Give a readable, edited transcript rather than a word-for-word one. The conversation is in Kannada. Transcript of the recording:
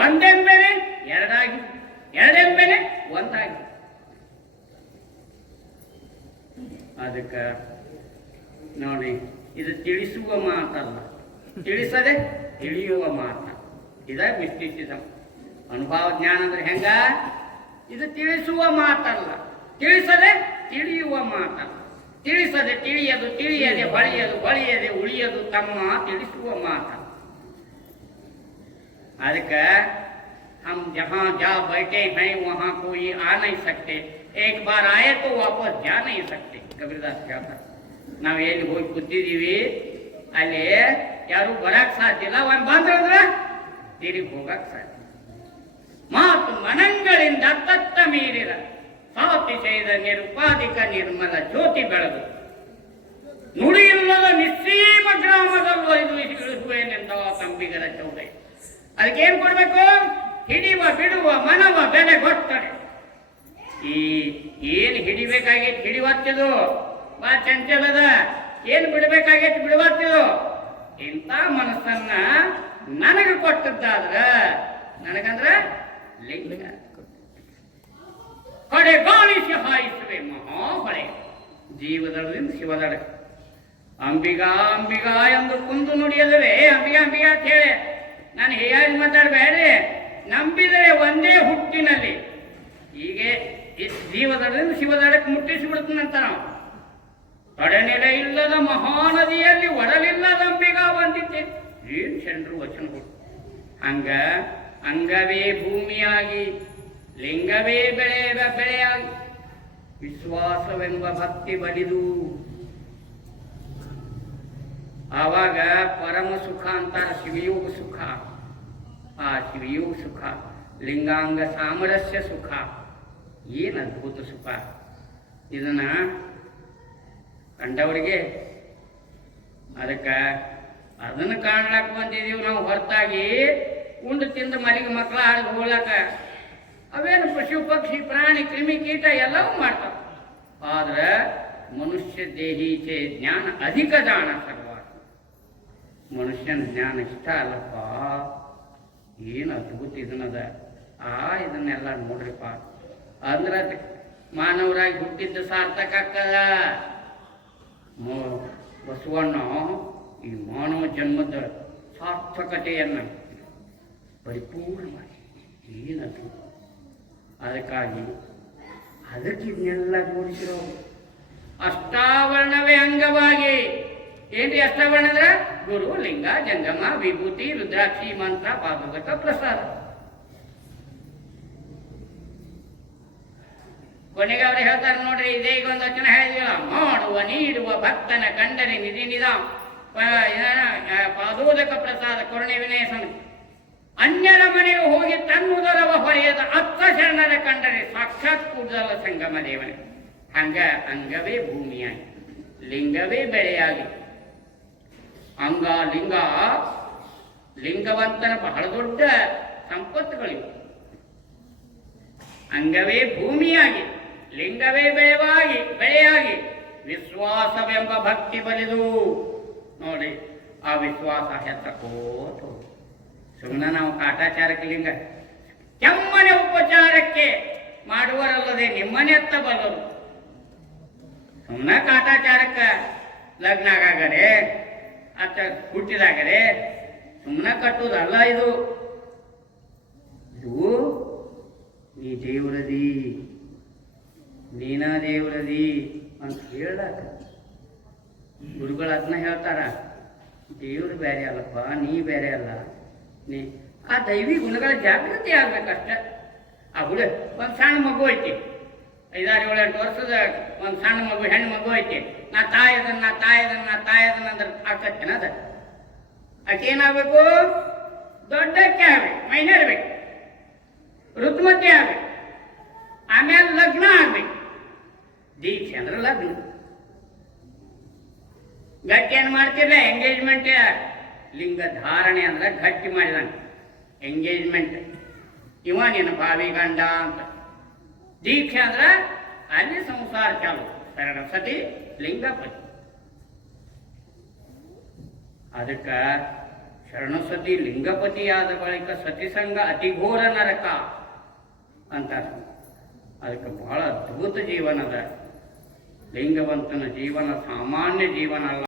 ಒಂದೆಂಬೆಲೆ ಎರಡಾಗಿ, ಎರಡೆಂಬೆಲೆ ಒಂದಾಗಿ. ಅದಕ್ಕೆ ನೋಡಿ, ಇದು ತಿಳಿಸುವ ಮಾತಲ್ಲ, ತಿಳಿಸದೆ ತಿಳಿಯುವ ಮಾತ. ಇದ ಮಿಸ್ಟಿಸಿಸಂ. ಅನುಭವ ಜ್ಞಾನ ಅಂದ್ರೆ ಹೆಂಗ? ಇದು ತಿಳಿಸುವ ಮಾತಲ್ಲ, ತಿಳಿಸದೆ ತಿಳಿಯುವ ಮಾತಲ್ಲ. ತಿಳಿಸದೆ ತಿಳಿಯದು, ತಿಳಿಯದೆ ಹೊಳೆಯದು, ಹೊಳೆಯದೆ ಉಳಿಯದು ತಮ್ಮ ತಿಳಿಸುವ ಮಾತ. ಅದಕ್ಕೆ हम जहाँ जा बैठे हैं वहाँ कोई आ नहीं सकते, एक बार आए तो वापस जा नहीं सकते. ಕಬೀರದಾಸ್ ಹೇಳ್ತಾರೆ. ನಾವು ಎಲ್ಲಿ ಹೋಗಿ ಕೂತಿದ್ದೀವಿ ಅಲ್ಲಿ ಯಾರು ಬರಕ್ ಸಾಧ್ಯ ಇಲ್ಲ, ಒಂದು ಬಂದ್ರೆ ತಿರುಗಿ ಹೋಗಕ್ ಸಾಧ್ಯ. ಮಾತು ಮನಂಗಳಿಂದ ತತ್ತ ಮೀರಿದ ಸಾತಿಶಯದ ನಿರುಪಾಧಿಕ ನಿರ್ಮಲ ಜ್ಯೋತಿ ಬೆಳೆದು ನುಡಿಯಿಲ್ಲದ ನಿಸ್ಸೀಮ ಗ್ರಾಮದಲ್ಲೂ ಇದು ಇಳಿಸುವೇನೆಂದ ತಂಬಿಗರ ಚೌಡೆ. ಅದಕ್ಕೇನ್ ಕೊಡ್ಬೇಕು? ಹಿಡಿಯುವ ಬಿಡುವ ಮನವ ಬೆಲೆ ಗೊತ್ತಡೆ. ಈ ಏನ್ ಹಿಡಿಬೇಕಾಗೈತಿ ಹಿಡಿವತ್ತದು, ಬಾ ಚಂಚಲದ. ಏನ್ ಬಿಡ್ಬೇಕಾಗೈತಿ ಬಿಡುವತ್ತದು. ಇಂಥ ಮನಸ್ಸನ್ನ ನನಗೆ ಕೊಟ್ಟದ್ದಾದ್ರ, ನನಗಂದ್ರ ಲಿಂಗ ಕಡೆ ಗಾಳಿಸಿ ಹಾಯಿಸುವೆ ಮಹಾಬಳೆ ಜೀವದಳದಿಂದ ಶಿವದಳ. ಅಂಬಿಗಾ ಅಂಬಿಗಾ ಎಂದು ಕುಂದು ನುಡಿಯದವೇ ಅಂಬಿಗಾ ಅಂಬಿಗಾ ಅಂತ ಹೇಳಿ ನಾನು ಹೇಗೆ ಮಾತಾಡಬೇಡ್ರಿ. ನಂಬಿದರೆ ಒಂದೇ ಹುಟ್ಟಿನಲ್ಲಿ ಹೀಗೆ ಜೀವದಳದಿಂದ ಶಿವದಳಕ್ಕೆ ಮುಟ್ಟಿಸಿಬಿಡ್ತೀನಂತ ನಾವು. ತಡೆನೆಲೆ ಇಲ್ಲದ ಮಹಾನದಿಯಲ್ಲಿ ಒಡಲಿಲ್ಲದ ಅಂಬಿಗಾ ಬಂದಿದ್ದೆ. ಏನ್ ಶರಣರು ವಚನಗಳು. ಹಂಗ ಅಂಗವೇ ಭೂಮಿಯಾಗಿ, ಲಿಂಗವೇ ಬೆಳೆಯಾಗಿ, ವಿಶ್ವಾಸವೆಂಬ ಭಕ್ತಿ ಬಲಿದು ಆವಾಗ ಪರಮ ಸುಖ ಅಂತಾರ, ಶಿವಯೋಗ ಸುಖ. ಆ ಶಿವಯೋಗ ಸುಖ, ಲಿಂಗಾಂಗ ಸಾಮರಸ್ಯ ಸುಖ, ಏನು ಅದ್ಭುತ ಸುಖ. ಇದನ್ನ ಕಂಡವರಿಗೆ ಅದಕ್ಕೆ ಅದನ್ನು ಕಾಣ್ಲಾಕ ಬಂದಿದ್ದೀವಿ ನಾವು, ಹೊರತಾಗಿ ಉಂಡು ತಿಂದು ಮಲಿಗೆ ಮಕ್ಕಳ ಹಾಡಿಗೆ ಹೋಗ್ಲಾಕ. ಅವೇನು ಪಶು ಪಕ್ಷಿ ಪ್ರಾಣಿ ಕ್ರಿಮಿ ಕೀಟ ಎಲ್ಲವೂ ಮಾಡ್ತಾವ. ಆದ್ರೆ ಮನುಷ್ಯ ದೇಹೀಚೆ ಜ್ಞಾನ ಅಧಿಕ ದಾನ ಸರ್ವ. ಮನುಷ್ಯನ ಜ್ಞಾನ ಇಷ್ಟ ಅಲ್ಲಪ್ಪ, ಏನು ಅದ್ಭುತ ಇದನ್ನದ. ಇದನ್ನೆಲ್ಲ ನೋಡ್ರಿಪ್ಪ ಅಂದ್ರೆ ಮಾನವರಾಗಿ ಹುಟ್ಟಿದ್ದು ಸಾರ್ಥಕ ಆಗ್ತದ. ಬಸವಣ್ಣ ಈ ಮಾನವ ಜನ್ಮದ ಸಾರ್ಥಕತೆಯನ್ನು ಪರಿಪೂರ್ಣ ಮಾಡಿ ಏನದು. ಅದಕ್ಕಾಗಿ ಅದಕ್ಕೆ ಇದನ್ನೆಲ್ಲ ಜೋಡಿಸಿರೋ. ಅಷ್ಟಾವರಣವೇ ಅಂಗವಾಗಿ ಏನ್ರಿ ಅಷ್ಟಾವರಣ ಅಂದ್ರೆ? ಗುರು, ಲಿಂಗ, ಜಂಗಮ, ವಿಭೂತಿ, ರುದ್ರಾಕ್ಷಿ, ಮಂತ್ರ, ಪಾದಕ, ಪ್ರಸಾದ. ಕೊನೆಗೆ ಅವ್ರು ಹೇಳ್ತಾರೆ ನೋಡ್ರಿ, ಇದೇ ಈಗ ಒಂದು ವಚನ ಹೇಳಿದಿಲ್ಲ, ಮಾಡುವ ನೀಡುವ ಭಕ್ತನ ಕಂಡರೆ ನಿಧಿ ನಿಧ ಪಾದೋದಕ ಪ್ರಸಾದ ಕರುಣೆ ವಿನಯ ಸಮಿತಿ. ಅನ್ಯರ ಮನೆಗೆ ಹೋಗಿ ತನ್ನುದರವ ಹೊರೆಯದ ಅತ್ತ ಶರಣರ ಕಂಡರೆ ಸಾಕ್ಷಾತ್ ಕೂಡಲ ಸಂಗಮ ದೇವನೇ. ಹಂಗ ಅಂಗವೇ ಭೂಮಿಯಾಗಿ, ಲಿಂಗವೇ ಬೆಳೆಯಾಗಿ. ಅಂಗ ಲಿಂಗ, ಲಿಂಗವಂತನ ಬಹಳ ದೊಡ್ಡ ಸಂಪತ್ತುಗಳಿವೆ. ಅಂಗವೇ ಭೂಮಿಯಾಗಿ, ಲಿಂಗವೇ ಬೆಳೆಯಾಗಿ, ವಿಶ್ವಾಸವೆಂಬ ಭಕ್ತಿ ಬಲಿದು ನೋಡಿ. ಆ ವಿಶ್ವಾಸ ಹೆತ್ತಕೋತ ಸುಮ್ಮನೆ ನಾವು ಕಾಟಾಚಾರಕ್ಕೆ ಲಿಂಗ ಕೆಮ್ಮನೆ ಉಪಚಾರಕ್ಕೆ ಮಾಡುವರಲ್ಲದೆ ನಿಮ್ಮನೆ ಎತ್ತ ಬಲ್ಲರು. ಸುಮ್ಮನೆ ಕಾಟಾಚಾರಕ್ಕೆ ಲಗ್ನ ಆಗಾಗರೆ ಅತ್ತ ಹುಟ್ಟಿದಾಗರೆ ಸುಮ್ಮನೆ ಕಟ್ಟುವುದಲ್ಲ ಇದು. ಇದು ನೀ ದೇವರದಿ, ನೀನ ದೇವರದಿ ಅಂತ ಹೇಳಕ ಗುರುಗಳು ಅದನ್ನ ಹೇಳ್ತಾರ. ದೇವ್ರು ಬೇರೆ ಅಲ್ಲಪ್ಪ, ನೀ ಬೇರೆ ಅಲ್ಲ. ನೀ ಆ ದೈವಿ ಗುಣಗಳ ಜಾಗೃತಿ ಆಗ್ಬೇಕಷ್ಟ. ಆ ಹುಡುಗ ಒಂದು ಸಣ್ಣ ಮಗು ಐತಿ, 5-7 ವರ್ಷದ ಒಂದು ಸಣ್ಣ ಮಗು, ಹೆಣ್ಣು ಮಗು ಐತಿ. ನಾ ತಾಯದನ್ನ ಅಂದ್ರೆ ಆಕತ್ತೇನ ಅದ? ಆಕೆ ಏನಾಗಬೇಕು? ದೊಡ್ಡಕ್ಕೆ ಆಗ್ಬೇಕು, ಮೈನರ್ ಬೇಕು, ಋತುಮತಿ ಆಗ್ಬೇಕು, ಆಮೇಲೆ ಲಗ್ನ ಆಗ್ಬೇಕು. ದೀಕ್ಷೆ ಅಂದ್ರೆ ಲಗ್ನ. ಗಟ್ಟಿ ಏನು ಮಾಡ್ತಿರ್ಲ ಎಂಗೇಜ್ಮೆಂಟ್. ಲಿಂಗ ಧಾರಣೆ ಅಂದ್ರೆ ಗಟ್ಟಿ ಮಾಡಿದಾನೆ ಎಂಗೇಜ್ಮೆಂಟ್. ಇವ ನಿನ್ನ ಭಾವಿ ಗಂಡ ಅಂತ. ದೀಕ್ಷೆ ಅಂದ್ರೆ ಅಲ್ಲಿ ಸಂಸಾರ ಚಾಲು, ಸರಸ್ವತಿ ಲಿಂಗಪತಿ. ಅದಕ್ಕೆ ಶರಣಸತಿ ಲಿಂಗಪತಿಯಾದ ಬಳಿಕ ಸತಿಸಂಗ ಅತಿಘೋರ ನರಕ ಅಂತಾರೆ. ಅದಕ್ಕೆ ಬಹಳ ಅದ್ಭುತ ಜೀವನದ ಲಿಂಗವಂತನ ಜೀವನ ಸಾಮಾನ್ಯ ಜೀವನ ಅಲ್ಲ.